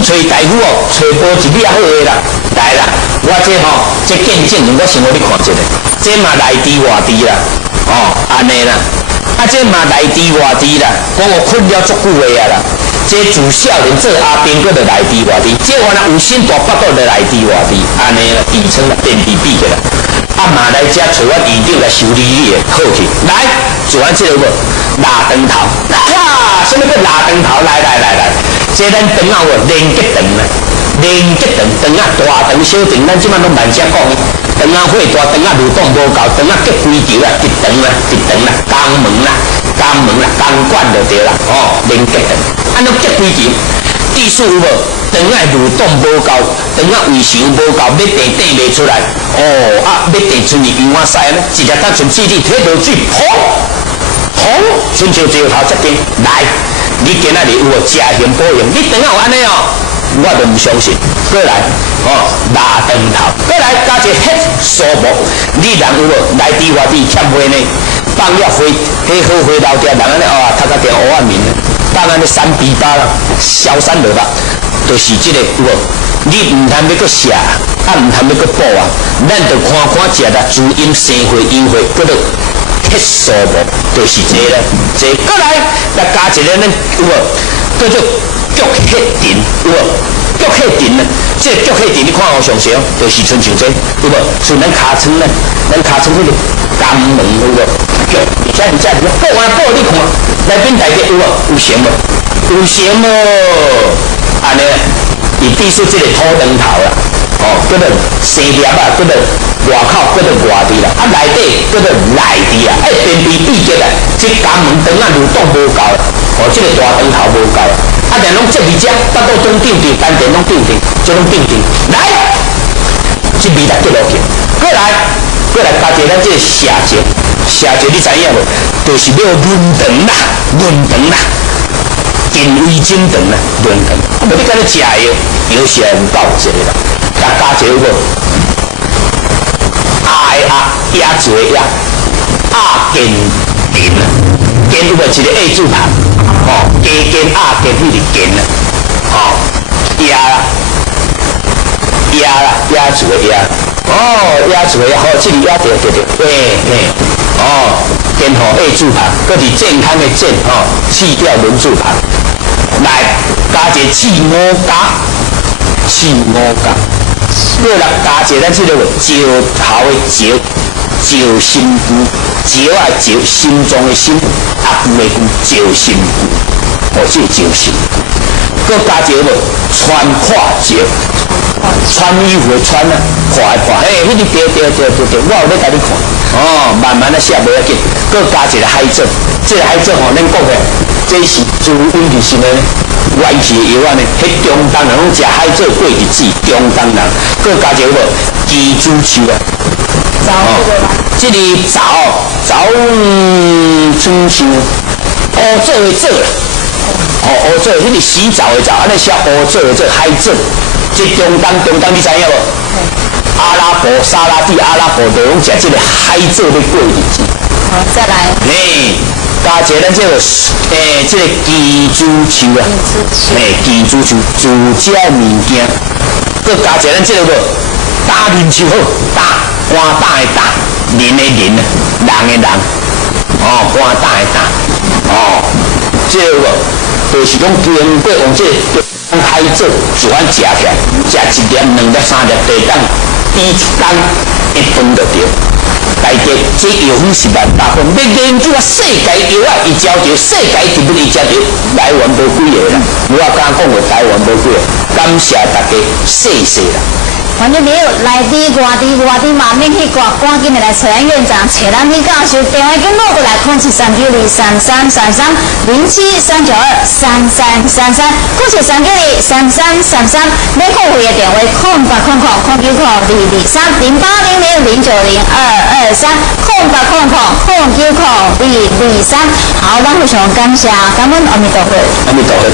找大夫哦，找无一粒好的啦。来啦，我这见证我想互你看一下，这嘛内地外地啦，安尼啦。这嘛内地外地啦，讲我困了足久的啊啦。这自少年做阿兵，搁就内地外地，这原来有心大北都就内地外地，安尼啦，地称啦，变地比个啦。嘛来遮找我院长来修理你的好去，来做完这个无拉灯头，什么叫拉灯头？来，这咱灯啊有连接灯啦，连接灯啊大灯小灯，咱即摆拢慢些讲。灯啊火大，灯啊流动无够，灯啊结规条啦，一灯啦，钢门啦，钢管就对啦，连接灯，按照结规条，技术有无？灯啊流动无够，灯啊维修无够，要电袂出来，要电剩伊油啊使呢，一日当剩4滴摕落水，轰，亲像石头这边来，你今仔日有无食盐保养？你灯啊有安尼我就唔相信。过来，拉灯头，过来加一黑沙漠，你人有无内地外地欠花呢？放了花，迄好花老爹人安尼头壳掉乌啊面，当安尼3比8啦，消散落吧，就是这个有无？你唔通要搁写，唔通要搁补啊，咱就看食啦，滋阴生血、优血，搁落黑沙漠，就是这个，这过来再加一个呢有无？叫做脚血တင်，有无？脚血တင်啊，这脚血တင်你看好上少，就是像这有无？像咱尻川呢，咱尻川迄个肛门有无？脚，而且补你看，内边大家有无？有成无？有成无？安尼，伊必须这个土灯头啦，叫做生粒啊，叫做外口叫做外地啦，内底叫做内地啦，边边比结啦，这肛门灯啊流动无够啦，这个大灯头无够啦。连拢接味只，巴肚中顶顶，单点拢顶顶，这拢顶顶。来，这味来结落去，过来加一咱这个下节你知影无？就是要润肠啦，健胃精肠啦，润肠。无你今日食药是有够济啦，加一个鸭子的鸭，健林啦，健有无一个 A 字旁？加健鸭健迄个健啦，鸭子的鸭，鸭子的鸭，这个鸭对，健好 A 字旁，搁是健康的健，去掉人字旁，来加一个刺五加，过来加一个咱这个石头的石，石心菇，石啊石，心脏的心，具的具，石心菇。这个石心，搁加一个穿胯石，穿衣服的穿啊，胯的胯，迄个对，我有咧甲你看，慢慢的写袂要紧，搁加一个海胄，这个海胄咱讲的，这是滋阴利心的元气的药呢，迄中东人拢食海胄过日子，中东人，搁加一个鸡猪球啊，这个枣春秋，乌做的做啦。乌做迄个洗澡的澡，安尼写乌做的做海胄，这中东你知影无？阿拉伯、沙拉蒂、阿拉伯都拢食这个海胄的过日子。再来。加一个咱这个这个鸡猪球啊，鸡猪球自家物件，搁加一个咱这个打面球好，官打的打，人的人，人的人，官打的打，这个就是讲经过用这海胄自然食起来，食1粒、2粒、3粒，地当比一天1分就对。大家这药粉是万大分，要研究世界药啊，伊招着世界第一伊招着台湾无几个啦，我敢讲话台湾无几个，感谢大家，谢谢啦。反正没有内地、外地嘛免去挂，赶紧的来找咱院长，找咱去教授，电话跟落过来，0739233333，0739233333，或是3923333，要购费的电话0800-223，0800-223，0800-223，好，咱非常感谢，感恩阿弥陀佛。阿弥陀佛。